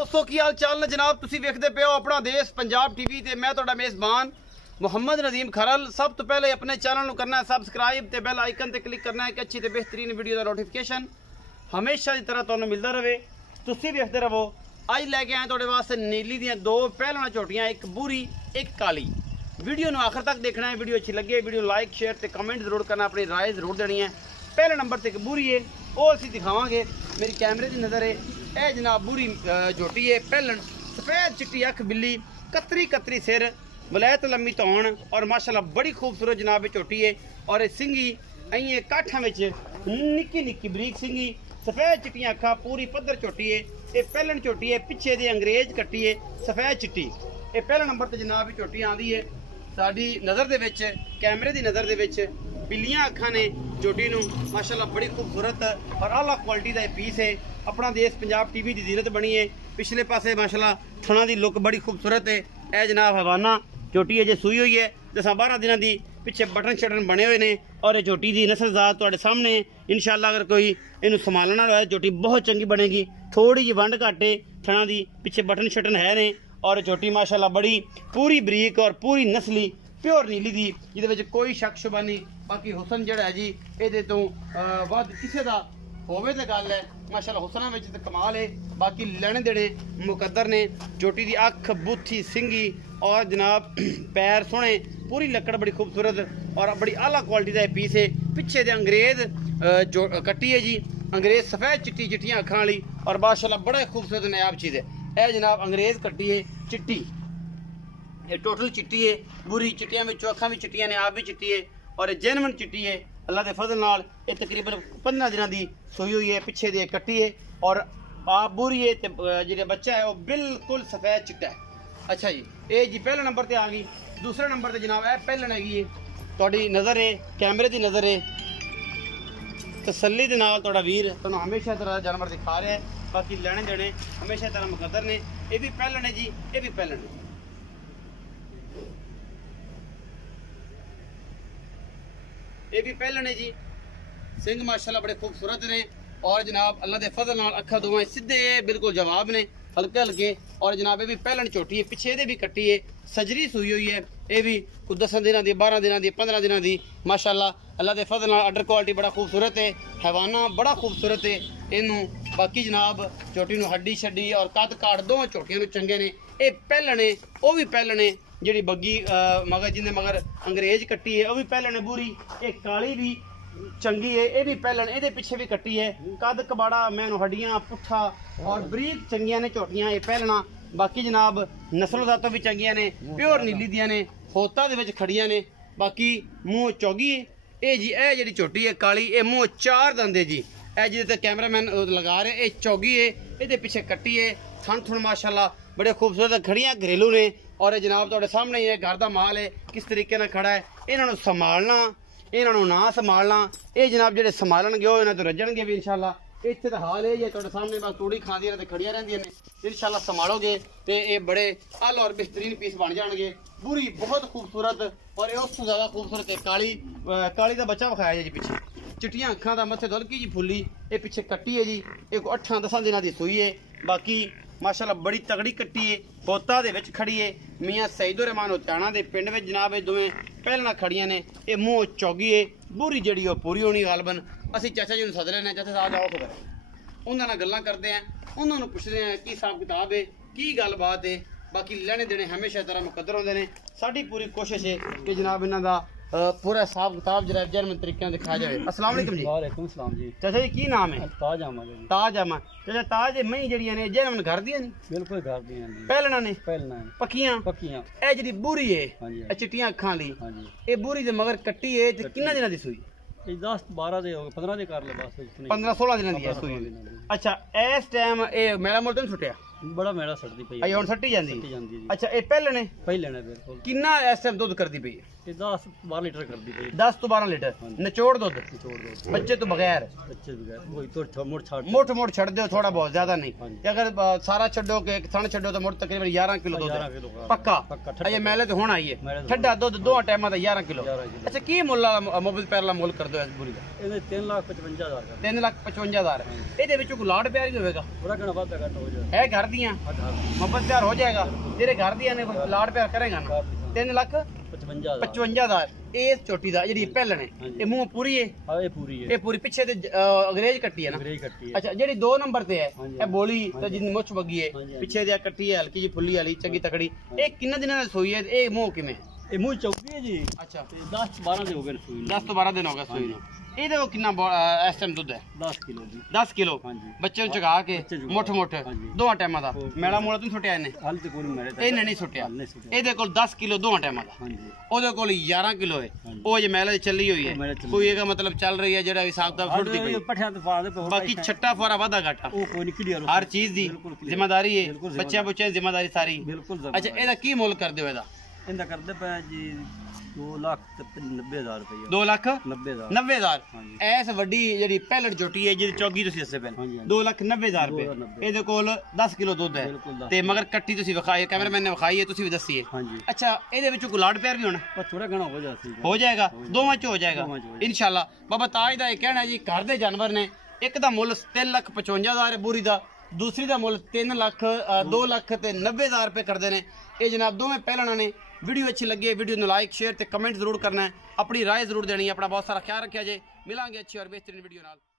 दोस्तों की हाल चाल ने जनाब तुसी वेखदे पे हो अपना देश पंजाब टीवी ते मैं तुहाडा मेज़बान मुहम्मद नदीम खरल। सब तो पहले अपने चैनल को करना है सबसक्राइब ते बेल आइकन ते क्लिक करना है कि अच्छी ते बेहतरीन वीडियो का नोटिफिकेशन हमेशा की तरह तुहानू मिलता रहे। तुसी वेखदे रहो। अज लैके आए तुहाडे वास्ते नीली दियां दो पहलवां झोटियां, एक बुरी एक काली। वीडियो नू आखिर तक देखना है। वीडियो अच्छी लगे वीडियो लाइक शेयर ते कमेंट जरूर करना, अपनी राय जरूर देनी है। पहले नंबर ते एक बुरी है वो असीं दिखावांगे। मेरी कैमरे की नज़र है ए जनाब बुरी झोटी है पहलन, सफेद चिट्टी अख बिल्ली, कतरी कतरी सिर, वलैत लम्मी धौन और माशाल्लाह बड़ी खूबसूरत जनाब झोटी है। और सिंगी अं काठा में निक्की निक्की बरीक सिंगी, सफेद चिट्टियां अखा, पूरी पद्धर झोटी है। ये पहलन झोटी है, पिछे दे अंग्रेज कट्टी है सफेद चिट्टी। ये पहले नंबर पर जनाब झोटी आती है साडी नज़र दे विच, कैमरे की नज़र दे विच। बिल्लियां अखा ने झोटी नू माशाल्लाह बड़ी खूबसूरत और आला क्वालिटी का पीस है। अपना देश पंजाब टीवी की जीरत बनी है। पिछले पासे माशाल्लाह थना की लुक बड़ी खूबसूरत है। यह जनाब हवाना झोटी है, जो सूई हुई है 10-12 दिनों की। पिछे बटन शटन बने हुए हैं और ये झोटी की नस्लजात तुहाडे सामने इंशाअल्लाह। अगर कोई इनू संभालना होए झोटी बहुत चंगी बनेगी। थोड़ी जी वंड घट है थना की, पिछे बटन शटन है ने और झोटी माशाल्लाह बड़ी पूरी बरीक और पूरी नस्ली प्योर नीली दी, जिहदे कोई शक शुबा नहीं। बाकी हुसन जिहड़ा है जी ये तो वध किसी का होवे ते गल है। माशाल्लाह हुसना विच ते कमाल है। बाकी लैने देने मुकद्दर ने। झोटी की अख बूथी सिंगी और जनाब पैर सोहने, पूरी लकड़ बड़ी खूबसूरत और बड़ी आला क्वालिटी का पीस है। पिछे दे अंग्रेज जो कट्टी है जी, अंग्रेज सफेद चिट्टी चिट्टियां अखां वाली और माशाल्लाह बड़ा खूबसूरत नायाब चीज़ है। यह जनाब अंग्रेज कट्टी है चिट्टी, ये टोटल चिट्टी है। बुरी चिट्टियां में अखां भी चिट्टियां ने, आप भी चिट्टी है और जेनवन चिट्टी है। अल्लाह के फजल नाल ये तकरीबन 15 दिनों की सोई हुई है। पिछे दे कट्टी है और आप बुरी है, जो बच्चा है वो बिल्कुल सफेद चिट्टा है। अच्छा जी, ये जी पहले नंबर पर आ गई। दूसरे नंबर पर जनाब है पहलन हैगी है। तुहाडी नज़र है, कैमरे की नज़र है, तसल्ली दे नाल तुहाडा वीर तुहानू हमेशा तरह जानवर दिखा रहा है। बाकी लेने देने हमेशा तरह मुकद्दर ने। ये भी पहलन है जी, ये भी पहलन है। ये भी पहलन है जी। सिंह माशाल्लाह बड़े खूबसूरत ने और जनाब अल्लाह के फजल नाल अखा दोवें सीधे बिल्कुल जवाब ने, हल्के हल्के। और जनाब ये भी पहलन झोटी है, पिछे दे भी कट्टी है, सजरी सूई हुई है। ये भी कुछ 10 दिनों की, 12 दिनों की, 15 दिनों की। माशाल्लाह अल्लाह के फजल नाल अडर क्वालिटी बड़ा खूबसूरत है। हैवाना बड़ा खूबसूरत है इनू। बाकी जनाब झोटी नू हड्डी छड्डी और कद काट दोवें झोटियां चंगे ने। ये पहलन है, वो भी पहलन है। जी बग्गी मगर जिन्हें मगर अंग्रेज कट्टी है वो भी पहलन है बुरी। एक काली भी चंगी है, ये भी पहलन, ये पिछे भी कट्टी है। कद कबाड़ा मैनू हड्डियां पुट्ठा और बरीक चंगियां ने झोटियां ये पहलना। बाकी जनाब नस्ल जातों भी चंगियां ने, प्योर नीली दियां ने, होता दे विच खड़ियां ने। बाकी मुँह चौगी है ये जी। ए जी झोटी है काली, ये मुँह 4 दंद है जी। ए जी कैमरामैन लगा रहे, ये चौगी है, ये पिछे कट्टी है। थन थुन माशाल्लाह बड़े खूबसूरत खड़ियां घरेलू ने। और जनाब तुहाडे सामने ही घर का माल है किस तरीके नाल खड़ा है। इन्होंने संभालना, इन्होंने ना संभालना, ये जनाब जो संभालणगे वो इन्होंने तो रजणगे भी इंशाल्लाह। इत्थे तो हाल है जे तुहाडे सामने बस तूड़ी खांदियां ते खड़ियां रहिंदियां ने। इंशाल्लाह संभालोगे तो ये बड़े आला और बेहतरीन पीस बन जाएंगे। बुरी बहुत खूबसूरत और उस तो ज़्यादा खूबसूरत है काली। काली का बच्चा विखाया जी पिछे, चिट्टियां अखां दा, मत्थे हल्की जी फुल्ली। ये पिछे कट्टी है जी, एक 8-10 दिनों की सूई है। बाकी माशाल्लाह बड़ी तगड़ी कट्टी है, पोता दे विच खड़ी है। मियाँ सईदुर रहमान उचाणा दे पिंड में जनाब ये दोवें पहलना खड़ियां ने। ये मुँह चौगी है, बुरी जड़ी वो पूरी होनी गालबन। असीं चाचा जी नूं सद लेने, चाचा साहब आओ खबर उन्हां नाल गल्लां करते हैं, उन्होंने पुछदे हैं की हिसाब किताब है, की गलबात है। बाकी लेने देने हमेशा तरह मुकद्दर होंदे ने। साडी पूरी कोशिश है कि जनाब इन्हां दा पूरा हिसाब किताब जरा जर्मन तरीके दिखाया जाए। अस्सलाम वालेकुम जी। वालेकुम सलाम जी। चाचा जी की नाम है? ताज अहमद जी। ताज अहमद। चाचा ताज मई जड़ियां ने जर्मन घर दियां ने? बिल्कुल घर दियां ने। पहलना ने? पहलना है। पक्कियां? पक्कियां। ए जड़ी बुरी है, हां जी, चिट्टियां अखां ली। हां जी। ए बुरी दे मगर कट्टी है ते किन्ना दिनां दी सूई? 10-12 दे हो गए, 15 दे कर ले बस। 15-16 दिनां दी है सूई। अच्छा इस टाइम ए मेला मोल तो नहीं छुटिया? बड़ा मेड़ा सड़दी पई आई हुन सट्टी जांदी। जी। अच्छा ए पहलने? पहलने बिल्कुल। किन्ना इस टाइम दूध करदी पई? 10-12 लीटर करदी पई। 10-12 लीटर निचोड़ दूध? निचोड़ दो बच्चे तो बगैर? बच्चे बगैर वही तो मोड़ छाड़ मोट छड़ दो थोड़ा बहुत, ज्यादा नहीं। अगर सारा छड्डो के थन छड्डो तो मोड़ तकरीबन 11 किलो दूध पक्का। ये मेले तो होना आई है ठंडा दूध दो टाइम का 11 किलो। अच्छा की मुल्ला मोबाइल पैरला मुल कर दो इस बुरी का? 3,55,000 3,55,000। ਇਹਦੇ ਵਿੱਚੋਂ ਕੋਈ ਲਾੜ ਪਿਆਰ ਹੀ ਹੋਵੇਗਾ? ਬੜਾ ਘਣਾ ਵਾਧਾ ਘਟ ਹੋ ਜਾਏ। ਹੈ ਘਰ घर दियां मुहब्बत प्यार हो जाएगा तेरे घर दियां ने कोई लाड प्यार करेगा ना 3,55,000 इस छोटी दा जेडी पहलन है ये मुंह पूरी है हां ये पूरी है ये पूरी पीछे ते अंग्रेज कट्टी है ना अंग्रेज कट्टी है अच्छा जेडी 2 नंबर ते है ये बोली ते जिंदी मुछ बगी है पीछे दे कट्टी है हल्की जी फुल्ली वाली चंगी तकड़ी ये किन्ने दिनां दी सोई है ये मुंह किवें ये मुंह चौकी है जी अच्छा 10-12 दिन हो गए सुई 10 तो 12 दिन हो गए सुई ਨੂੰ ਇਹਦੇ ਕੋ ਕਿੰਨਾ ਇਸ ਟਾਈਮ ਦੁੱਧ ਹੈ 10 ਕਿਲੋ ਜੀ 10 ਕਿਲੋ ਬੱਚੇ ਨੂੰ ਚਗਾ ਕੇ ਮੁੱਠ ਮੁੱਠ ਦੋਹਾਂ ਟਾਈਮਾਂ ਦਾ ਮੇਲਾ ਮੋਲਾ ਤੂੰ ਛੁੱਟਿਆ ਇਹਨੇ ਹਾਲ ਤੇ ਕੋਈ ਮੇਰੇ ਇਹਨੇ ਨਹੀਂ ਛੁੱਟਿਆ ਇਹਦੇ ਕੋਲ 10 ਕਿਲੋ ਦੋਹਾਂ ਟਾਈਮਾਂ ਦਾ ਉਹਦੇ ਕੋਲ 11 ਕਿਲੋ ਹੈ ਉਹ ਜੇ ਮੇਲੇ ਚੱਲੀ ਹੋਈ ਹੈ ਕੋਈ ਇਹਦਾ ਮਤਲਬ ਚੱਲ ਰਹੀ ਹੈ ਜਿਹੜਾ ਹਿਸਾਬ ਦਾ ਛੁੱਟਦੀ ਪਈ ਪੱਠਿਆਂ ਤੇ ਪਾ ਦੇ ਬਾਕੀ ਛੱਟਾ ਫੋਰਾ ਵਾਧਾ ਘਾਟਾ ਉਹ ਕੋਈ ਨਹੀਂ ਕਲੀਅਰ ਹਰ ਚੀਜ਼ ਦੀ ਜ਼ਿੰਮੇਵਾਰੀ ਹੈ ਬੱਚਿਆਂ ਬੁੱਚਿਆਂ ਦੀ ਜ਼ਿੰਮੇਵਾਰੀ ਸਾਰੀ ਬਿਲਕੁਲ ਅੱਛਾ ਇਹਦਾ ਕੀ ਮੁੱਲ ਕਰਦੇ ਹੋ ਇਹਦਾ ਕਰਦੇ ਪਏ ਜੀ 2,90,000 ਰੁਪਏ 2,90,000 ਐਸ ਵੱਡੀ ਜਿਹੜੀ ਪਹਿਲੜ ਝੋਟੀ ਹੈ ਜਿਹਦੀ ਚੌਗੀ ਤੁਸੀਂ ਦੱਸੇ ਪਏ 2,90,000 ਰੁਪਏ ਇਹਦੇ ਕੋਲ 10 ਕਿਲੋ ਦੁੱਧ ਹੈ ਤੇ ਮਗਰ ਕੱਟੀ ਤੁਸੀਂ ਵਿਖਾਈ ਕੈਮਰਾਮੈਨ ਨੇ ਵਿਖਾਈ ਹੈ ਤੁਸੀਂ ਵੀ ਦੱਸੀ ਹੈ ਅੱਛਾ ਇਹਦੇ ਵਿੱਚੋਂ ਕੋਈ ਲਾਡ ਪਿਆਰ ਵੀ ਹੋਣਾ ਥੋੜਾ ਘਣਾ ਹੋ ਜਾਏਗਾ ਦੋਵਾਂ ਚ ਹੋ ਜਾਏਗਾ ਇਨਸ਼ਾਅੱਲਾ ਬਾਬਾ ਤਾਜ ਦਾ ਇਹ ਕਹਿਣਾ ਜੀ ਘਰ ਦੇ ਜਾਨਵਰ ਨੇ ਇੱਕ ਦਾ ਮੁੱਲ 3,55,000 ਹੈ ਬੂਰੀ ਦਾ दूसरी का मुल 2,90,000 रुपए करते हैं ये जनाब दोवें पहलना ने वीडियो अच्छी लगी वीडियो को लाइक शेयर ते कमेंट जरूर करना है अपनी राय जरूर देनी है अपना बहुत सारा ख्याल रखा जे मिलांगे अच्छी और बेहतरीन वीडियो नाल।